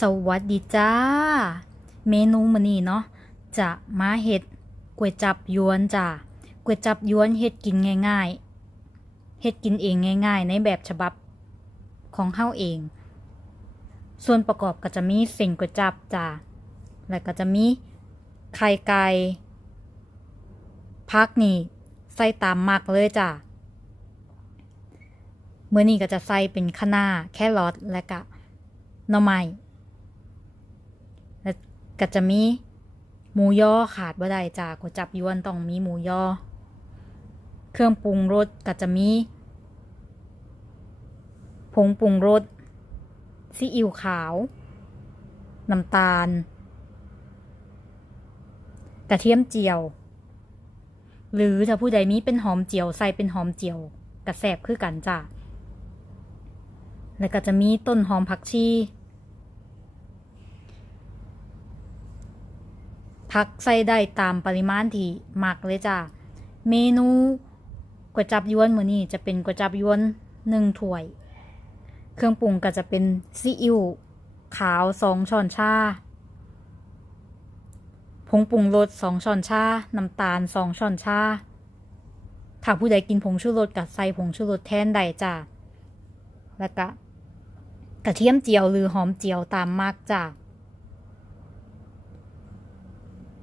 สวัสดีจ้า เมนูมื้อนี้เนาะจะมาเฮ็ดก๋วยจับยวนจ้าก๋วยจับยวนเฮ็ดกินง่ายๆเฮ็ดกินเองง่าย ๆ ในแบบฉบับของเฮาเอง ส่วนประกอบก็จะมีเส้นก๋วยจับจ้าแล้วก็จะมีไข่ไก่พักนี่ใส่ตามมักเลยจ้ามื้อนี้ก็จะใส่เป็นคะน้าแครอทและก็หน่อไม้ ก็จะมีหมูย่อขาดบ่ได้จ้าก๋วยจับยวนต้องมีหมูย่อเครื่องปรุงรสก็จะมีผงปรุงรสซีอิ๊วขาว น้ำตาล กระเทียมเจียว หรือถ้าผู้ใดมีเป็นหอมเจียวใส่เป็นหอมเจียวกระแสบคือกันจ้าแล้วก็จะมีต้นหอมผักชี ผักใส่ได้ตามปริมาณที่มักเลยจ้ะเมนูก๋วยจับยวนมื้อนี้จะเป็นก๋วยจับยวนหนึ่งถ้วย เครื่องปรุงก็จะเป็นซีอิ๊วขาวสองช้อนชาผงปรุงรสสองช้อนชา น้ำตาลสองช้อนชา ถ้าผู้ใดกินผงชูรสก็ใส่ผงชูรสแทนได้จ้ะแล้วก็กระเทียมเจียวหรือหอมเจียวตามมากจ้ะ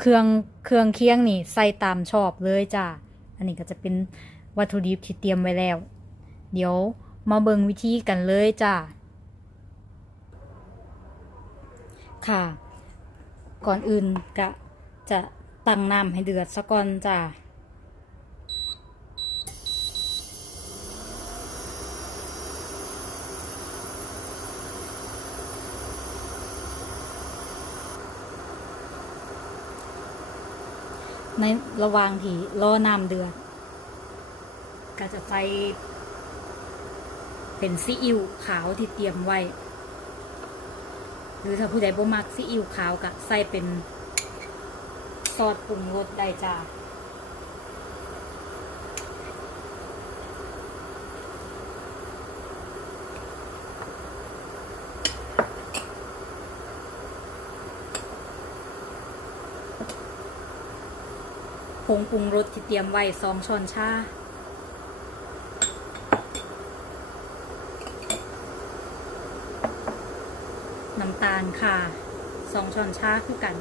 เครื่องเครื่องเคียงนี่ใส่ตามชอบเลยจ้ะ อันนี้ก็จะเป็นวัตถุดิบที่เตรียมไว้แล้ว เดี๋ยวมาเบิ่งวิธีกันเลยจ้ะ ค่ะ ก่อนอื่นก็จะตั้งน้ำให้เดือดซะก่อนจ้ะ ในระหว่างที่รอน้ำเดือดก็จะใส่เป็นซีอิ๊วขาวที่เตรียมไว้ หรือถ้าผู้ใดบ่มักซีอิ๊วขาวก็ใส่เป็นซอสปรุงรสได้จ้า งปรุงรสที่เตรียมไว้สองช้อนชา น้ำตาลค่ะสองช้อนชาคือกัน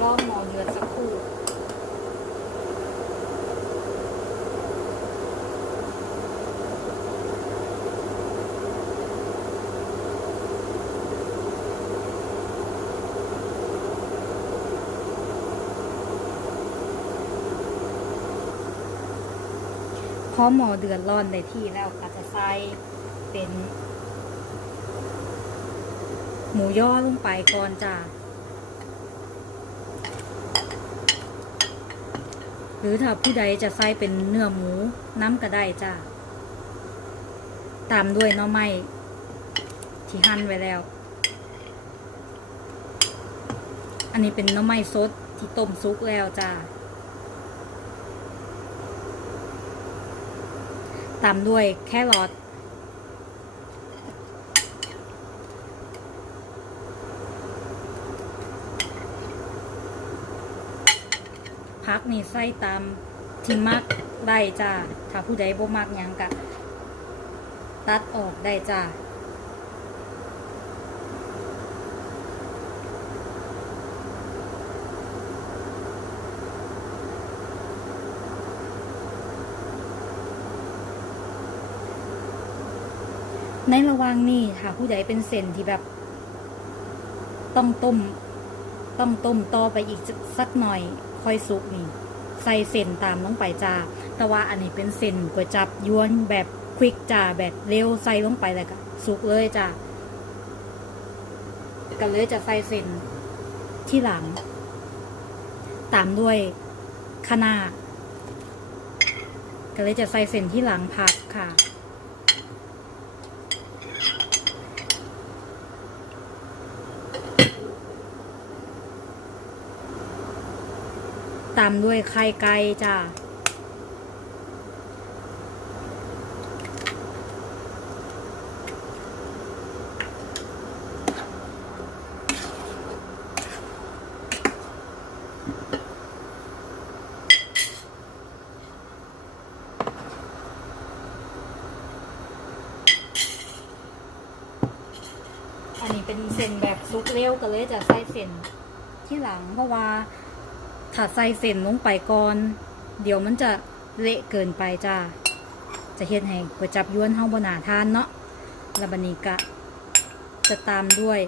รอบหมอเดือดสักครู่ พ อหมอเดือดร้อนได้ที่แล้วก็จะใส่เป็น หมูย่อลงไปก่อนจ้าหรือถ้าผู้ใดจะใส่เป็นเนื้อหมูน้ำก็ได้จ้าตามด้วยน่อไม้ที่หั่นไว้แล้ว อันนี้เป็นน่อไม้สดที่ต้มซุกแล้วจ้า ตามด้วยแครอทพักนี่ใส่ตามที่มักได้จ้าถ้าผู้ใดบ่มักยังกะ ตัดออกได้จ้า ในระหว่างนี้ถ้าผู้ใดเป็นเส้นที่แบบ ต้องต้ม ต้องต้มต่อไปอีกสักหน่อย ค่อยสุกนี่ ใส่เส้นตามลงไปจ้าแต่ว่าอันนี้เป็นเส้นก๋วยจับยวนแบบควิกจ้าแบบเร็วใส่ลงไปเลยก็สุกเลยจ้าก็เลยจะใส่เส้นที่หลัง ตามด้วยคะน้าก็เลยจะใส่เส้นที่หลังผักค่ะ ตามด้วยไข่ไก่จ้าอันนี้เป็นเส้นแบบซุกเลี้ยวก็เลยจะใส่เส้นที่หลังเพราะว่า ถ้าใส่เส้นลงไปก่อน เดี๋ยวมันจะเละเกินไปจ้า จะเฮ็ดให้ก๋วยจับยวนเฮาบ่น่าทานเนาะแล้วบันนี้ก็จะตามด้วย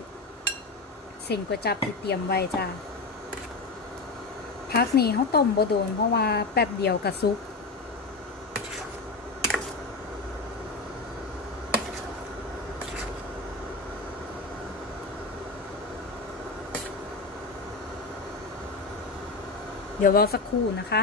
เส้นก๋วยจับที่เตรียมไว้จ้าพักนี้เขาต้มบ่โดนเพราะว่าแป๊บเดียวก็สุก เดี๋ยวรอสักครู่นะคะ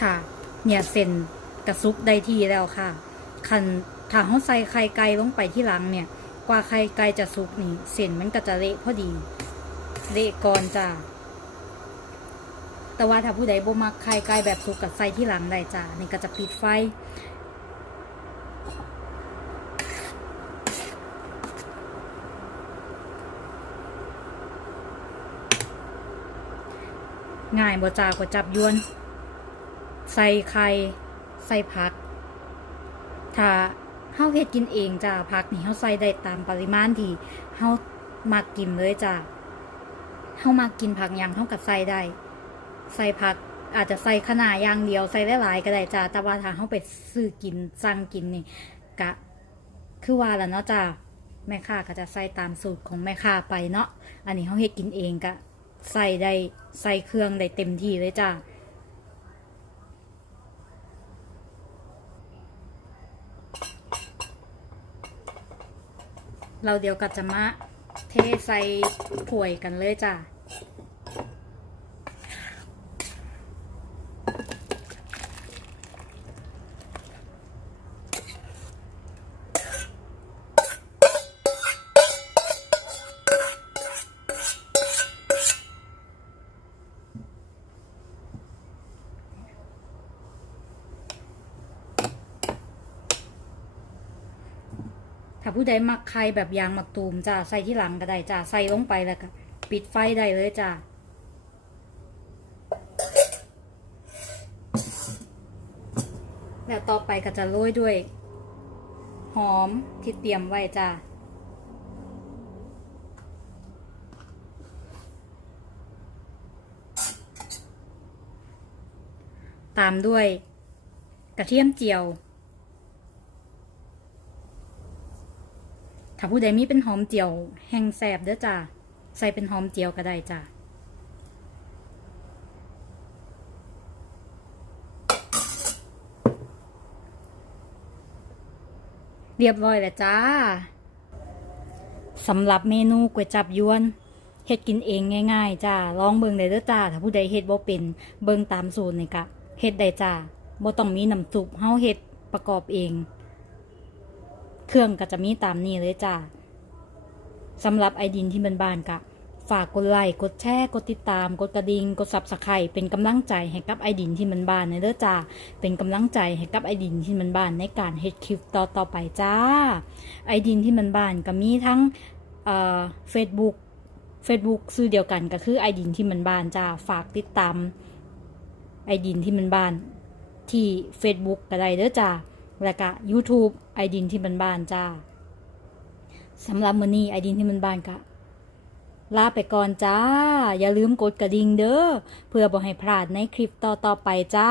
ค่ะ เนี่ยเส้นกระซุกได้ที่แล้วค่ะ คันถ้าเขาใส่ไข่ไก่ลงไปที่หลังเนี่ย กว่าไข่ไก่จะสุกนี่เส้นมันก็จะเละพอดี เละก่อนจ้าแต่ว่าถ้าผู้ใดบ่มักไข่ไก่แบบสุกกับใส่ที่หลังได้จ้านี่ก็จะปิดไฟ ง่ายบ่จากว่าจับยวน ใส่ไข่ ใส่ผัก ถ้าเฮาเฮ็ดกินเองจ้าผักนี่เฮาใส่ได้ตามปริมาณที่เฮามักกินเลยจ้าเฮามักกินผักหยังเฮาก็ใส่ได้ ใส่ผักอาจจะใส่ขนาดอย่างเดียวใส่หลายๆก็ได้จ้าแต่ว่าถ้าเฮาไปซื้อกินสั่งกินนี่กะคือว่าแล้วเนาะจ้าแม่ค้าก็จะใส่ตามสูตรของแม่ค้าไปเนาะ อันนี้เฮาเฮ็ดกินเองก็ใส่ได้ใส่เครื่องได้เต็มที่เลยจ้า เราเดี๋ยวกับจะมาเทใส่ถ้วยกันเลยจ้ะ ถ้า ผู้ใดมักไข่แบบยางมักตูมจ้าใส่ที่หลังก็ได้จ้าใส่ลงไปแล้วก็ปิดไฟได้เลยจ้าแล้วต่อไปก็จะโรยด้วย หอมที่เตรียมไว้จ้าตามด้วยกระเทียมเจียว ถ้าผู้ใดมีเป็นหอมเจียว แห้งแสบเด้อจ้าใส่เป็นหอมเจียวก็ได้จ้าเรียบร้อยแล้วจ้าสำหรับเมนูก๋วยจับยวนเฮ็ดกินเองง่าย ๆจ้าลองเบิ่งได้เด้อจ้าถ้าผู้ใดเฮ็ดบ่เป็นเบิ่งตามสูตรนี่กะเฮ็ดได้จ้าบ่ต้องมีน้ำซุปเฮาเฮ็ดประกอบเอง เครื่องก็จะมีตามนี้เลยจ้าสำหรับไอดินที่มันบานๆกะฝากกดไลค์กดแชร์กดติดตาม กดกระดิ่งกดซับสไครต์เป็นกำลังใจให้กับไอดินที่มันบานในเด้อจ้าเป็นกำลังใจให้กับไอดินที่มันบานในการเฮ็ดคลิปต่อต่อไปจ้า ไอดินที่มันบานก็มีทั้งเอ่อ Facebook Facebook ชื่อเดียวกันก็คือไอดินที่มันบานจ้าฝากติดตามไอดินที่มันบานที่ Facebook ก็ได้เด้อจ้า แล้วก็ YouTube ไอดินที่มันบานจ้าสำหรับมือนี้ไอดินที่มันบานก็ลาไปก่อนจ้า อย่าลืมกดกระดิ่งเด้อเพื่อบอกให้พลาดในคลิปต่อๆไปจ้า